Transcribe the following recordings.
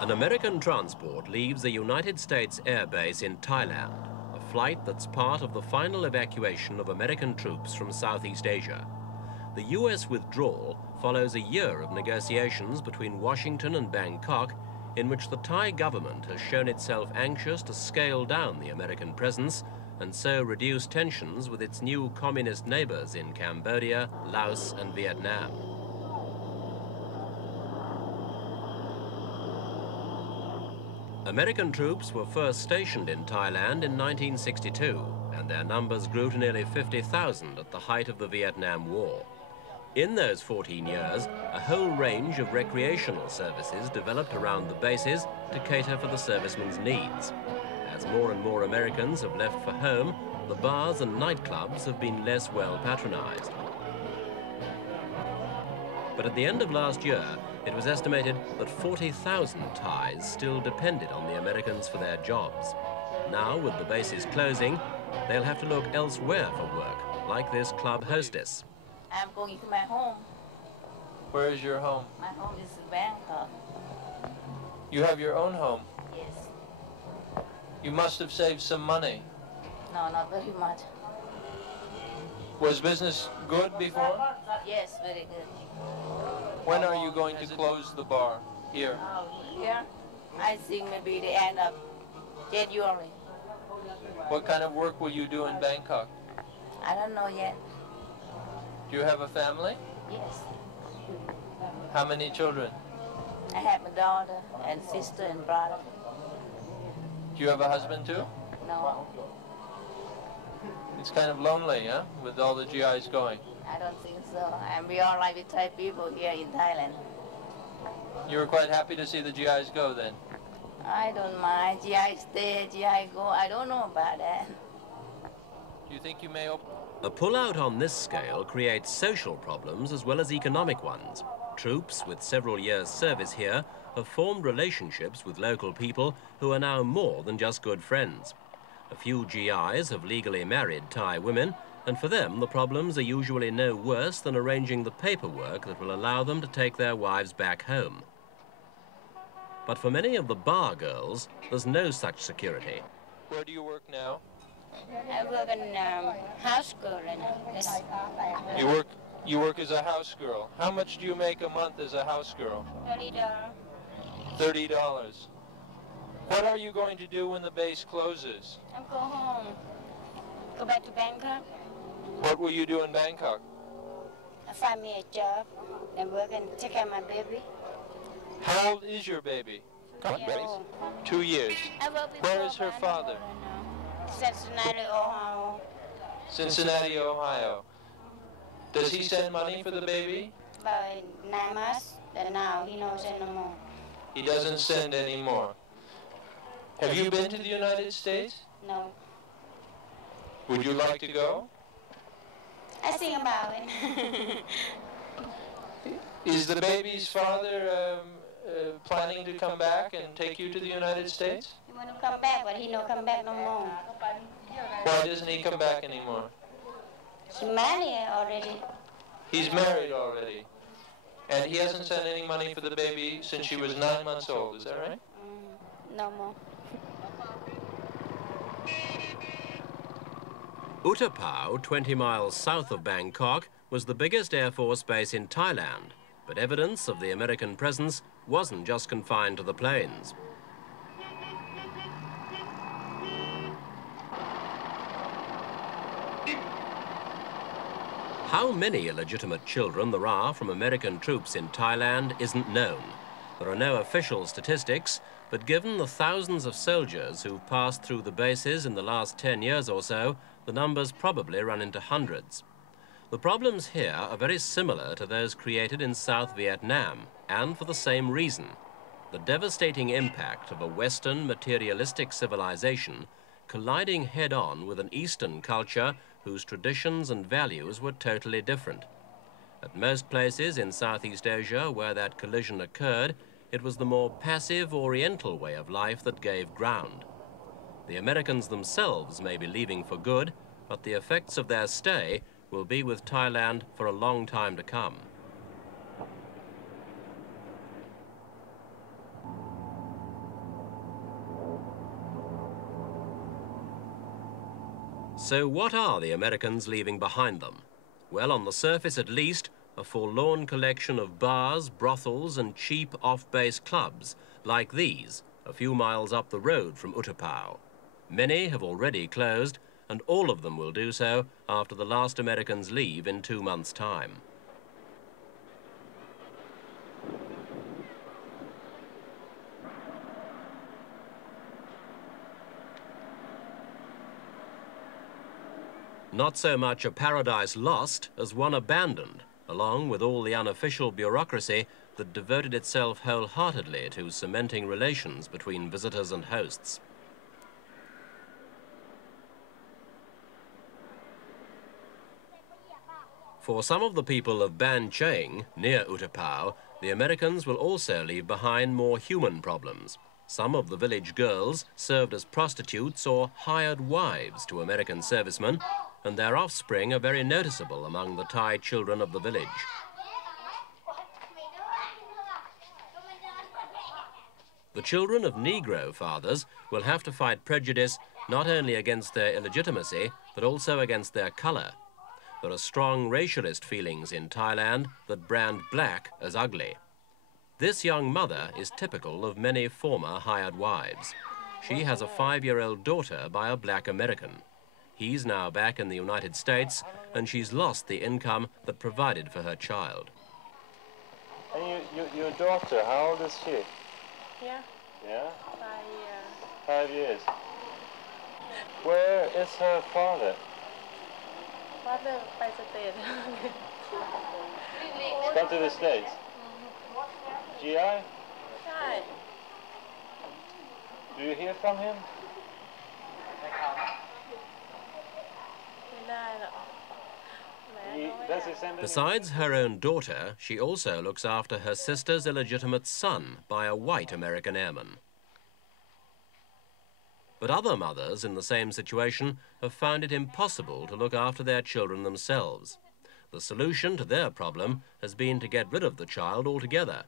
An American transport leaves a United States air base in Thailand, a flight that's part of the final evacuation of American troops from Southeast Asia. The US withdrawal follows a year of negotiations between Washington and Bangkok, in which the Thai government has shown itself anxious to scale down the American presence and so reduce tensions with its new communist neighbors in Cambodia, Laos and Vietnam. American troops were first stationed in Thailand in 1962, and their numbers grew to nearly 50,000 at the height of the Vietnam War. In those 14 years, a whole range of recreational services developed around the bases to cater for the servicemen's needs. As more and more Americans have left for home, the bars and nightclubs have been less well patronized. But at the end of last year, it was estimated that 40,000 Thais still depended on the Americans for their jobs. Now, with the bases closing, they'll have to look elsewhere for work, like this club hostess. I'm going to my home. Where is your home? My home is in Bangkok. You have your own home? Yes. You must have saved some money. No, not very much. Was business good before? Yes, very good. When are you going to close the bar here? Here, I think maybe the end of January. What kind of work will you do in Bangkok? I don't know yet. Do you have a family? Yes. How many children? I have a daughter and sister and brother. Do you have a husband too? No, It's kind of lonely, huh? With all the GIs going. I don't think so. And we all like with Thai people here in Thailand. You were quite happy to see the GIs go then? I don't mind. GI stay, GI go. I don't know about that. Do you think you may open? A pullout on this scale creates social problems as well as economic ones. Troops with several years' service here have formed relationships with local people who are now more than just good friends. A few GIs have legally married Thai women, and for them the problems are usually no worse than arranging the paperwork that will allow them to take their wives back home. But for many of the bar girls, there's no such security. Where do you work now? I work in house girl. Yes. You work as a house girl. How much do you make a month as a house girl? $30. $30. What are you going to do when the base closes? I'll go home. Go back to Bangkok. What will you do in Bangkok? I find me a job and work and take care of my baby. How old is your baby? 2 years. Where is her father? Cincinnati, Ohio. Cincinnati, Ohio. Does he send money for the baby? About 9 months, and now he knows no more. He doesn't send any more. Have you been to the United States? No. Would you like to go? I think about it. Is the baby's father planning to come back and take you to the United States? He want to come back, but he don't come back no more. Why doesn't he come back anymore? He's married already. He's married already. And he hasn't sent any money for the baby since she was 9 months old, is that right? No more. Utapao, 20 miles south of Bangkok, was the biggest Air Force base in Thailand, but evidence of the American presence wasn't just confined to the planes. How many illegitimate children there are from American troops in Thailand isn't known. There are no official statistics, but given the thousands of soldiers who've passed through the bases in the last 10 years or so, the numbers probably run into hundreds. The problems here are very similar to those created in South Vietnam, and for the same reason: the devastating impact of a Western materialistic civilization colliding head-on with an Eastern culture whose traditions and values were totally different. At most places in Southeast Asia where that collision occurred, it was the more passive Oriental way of life that gave ground. The Americans themselves may be leaving for good, but the effects of their stay will be with Thailand for a long time to come. So what are the Americans leaving behind them? Well, on the surface at least, a forlorn collection of bars, brothels and cheap off-base clubs, like these, a few miles up the road from Utapao. Many have already closed, and all of them will do so after the last Americans leave in 2 months' time. Not so much a paradise lost as one abandoned, along with all the unofficial bureaucracy that devoted itself wholeheartedly to cementing relations between visitors and hosts. For some of the people of Ban Cheng, near Utapao, the Americans will also leave behind more human problems. Some of the village girls served as prostitutes or hired wives to American servicemen, and their offspring are very noticeable among the Thai children of the village. The children of Negro fathers will have to fight prejudice not only against their illegitimacy, but also against their colour. There are strong racialist feelings in Thailand that brand black as ugly. This young mother is typical of many former hired wives. She has a 5-year-old daughter by a black American. He's now back in the United States, and she's lost the income that provided for her child. And your daughter, how old is she? Yeah. Yeah? 5 years. 5 years. Where is her father? Father by the state. Gone to the States. GI? Hi. Do you hear from him? Does he send Besides her own daughter, she also looks after her sister's illegitimate son by a white American airman. But other mothers in the same situation have found it impossible to look after their children themselves. The solution to their problem has been to get rid of the child altogether.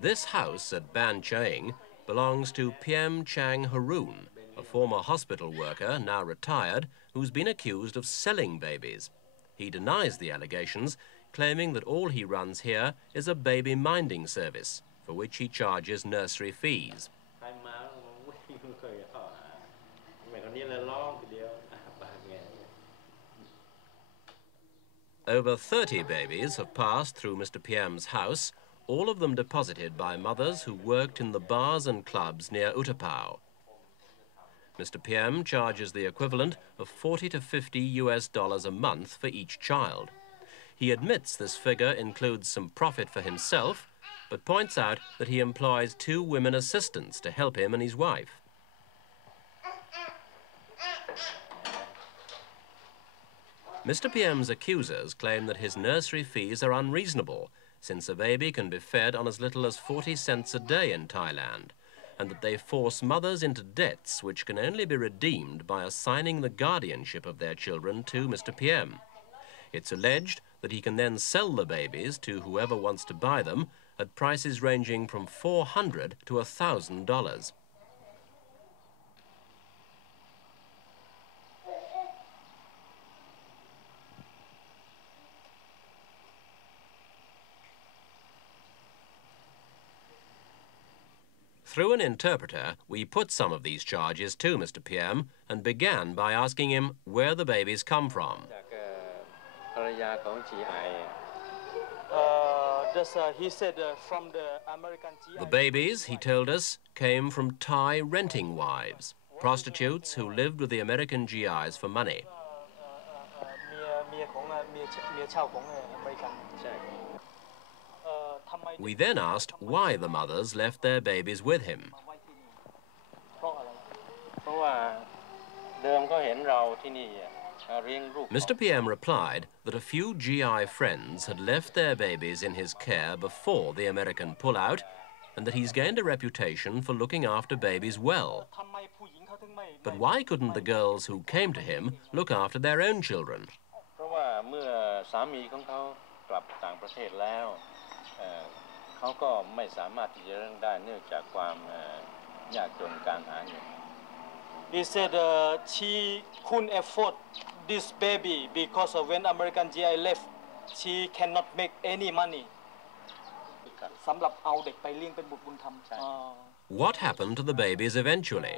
This house at Ban Cheng belongs to Piem Chang Haroon, a former hospital worker, now retired, who's been accused of selling babies. He denies the allegations, claiming that all he runs here is a baby minding service, for which he charges nursery fees. Over 30 babies have passed through Mr. Piem's house, all of them deposited by mothers who worked in the bars and clubs near Utapao. Mr. Piem charges the equivalent of $40 to $50 a month for each child. He admits this figure includes some profit for himself, but points out that he employs 2 women assistants to help him and his wife. Mr. Piem's accusers claim that his nursery fees are unreasonable, since a baby can be fed on as little as 40 cents a day in Thailand, and that they force mothers into debts which can only be redeemed by assigning the guardianship of their children to Mr. Piem. It's alleged that he can then sell the babies to whoever wants to buy them at prices ranging from $400 to $1,000. Through an interpreter, we put some of these charges to Mr. Piem and began by asking him where the babies come from. He said from the American GI. The babies, he told us, came from Thai renting wives, prostitutes who lived with the American GIs for money. We then asked why the mothers left their babies with him. Mr. Piem replied that a few GI friends had left their babies in his care before the American pullout, and that he's gained a reputation for looking after babies well. But why couldn't the girls who came to him look after their own children? He said she couldn't afford this baby because when American GI left, she cannot make any money. สำหรับเอาเด็กไปเลี้ยงเป็นบุตรบุญธรรม What happened to the babies eventually?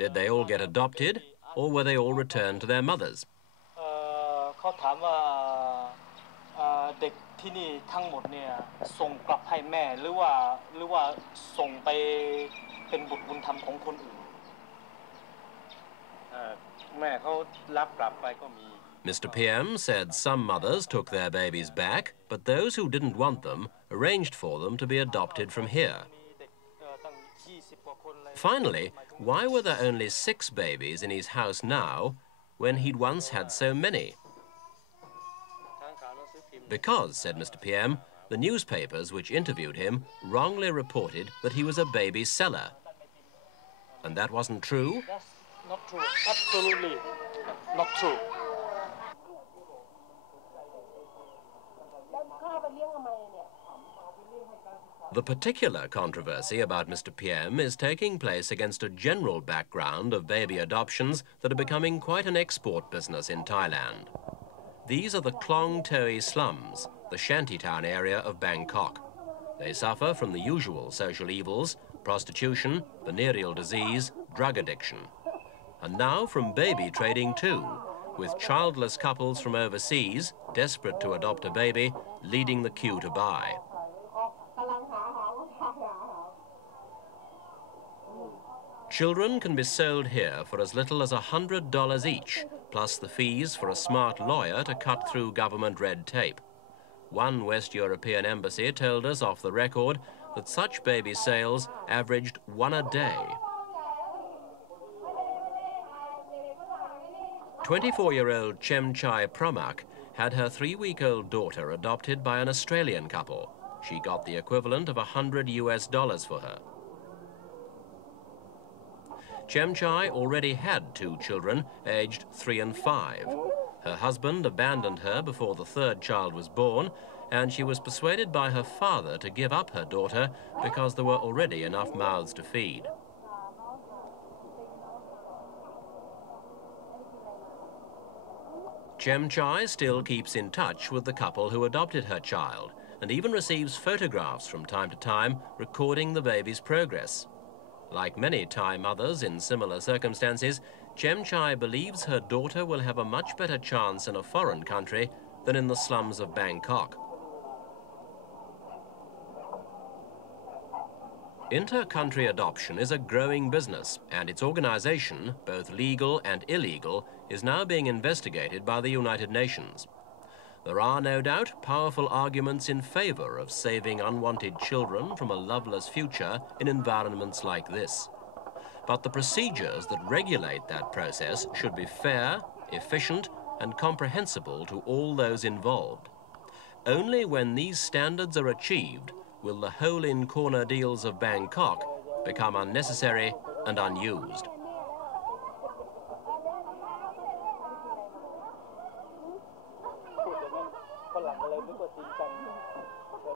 Did they all get adopted, or were they all returned to their mothers? เขาถามว่าเด็กที่นี่ทั้งหมดเนี่ยส่งกลับให้แม่หรือว่าส่งไปเป็นบุตรบุญธรรมของคนอื่น แม่เขารับกลับไปก็มี Mr. PM said some mothers took their babies back, but those who didn't want them arranged for them to be adopted from here. Finally, why were there only 6 babies in his house now when he'd once had so many? Because, said Mr. PM, the newspapers which interviewed him wrongly reported that he was a baby seller. And that wasn't true? That's not true. Absolutely not true. The particular controversy about Mr. PM is taking place against a general background of baby adoptions that are becoming quite an export business in Thailand. These are the Klong Toi slums, the shantytown area of Bangkok. They suffer from the usual social evils, prostitution, venereal disease, drug addiction. And now from baby trading too, with childless couples from overseas, desperate to adopt a baby, leading the queue to buy. Children can be sold here for as little as $100 each, plus the fees for a smart lawyer to cut through government red tape. One West European embassy told us off the record that such baby sales averaged 1 a day. 24-year-old Chem Chai Pramak had her 3-week-old daughter adopted by an Australian couple. She got the equivalent of $100 US for her. Chem Chai already had 2 children, aged 3 and 5. Her husband abandoned her before the 3rd child was born, and she was persuaded by her father to give up her daughter because there were already enough mouths to feed. Chem Chai still keeps in touch with the couple who adopted her child, and even receives photographs from time to time recording the baby's progress. Like many Thai mothers in similar circumstances, Chem Chai believes her daughter will have a much better chance in a foreign country than in the slums of Bangkok. Inter-country adoption is a growing business, and its organization, both legal and illegal, is now being investigated by the United Nations. There are, no doubt, powerful arguments in favor of saving unwanted children from a loveless future in environments like this. But the procedures that regulate that process should be fair, efficient, and comprehensible to all those involved. Only when these standards are achieved will the hole-in-corner deals of Bangkok become unnecessary and unused.